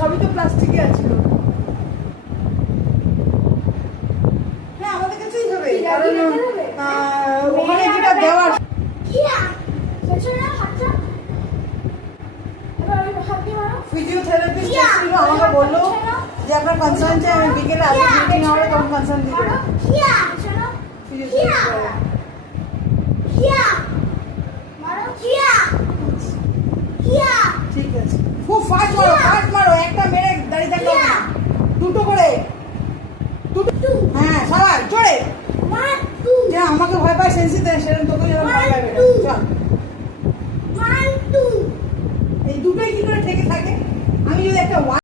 সবই তো প্লাস্টিকে আছে। হ্যাঁ আমাদের কাছেই হবে, কারণ ওখানে যেটা দেওয়ার ফিজিওথেরাপিস্ট ছিল, আমাকে বললো যে আপনার কনসার্ন চাই, আমি বিকেলে আগে মিটিং হবে তখন কনসার্ন দিয়ে দেবো। ঠিক আছে, খুব ফাস্ট মারো, একটা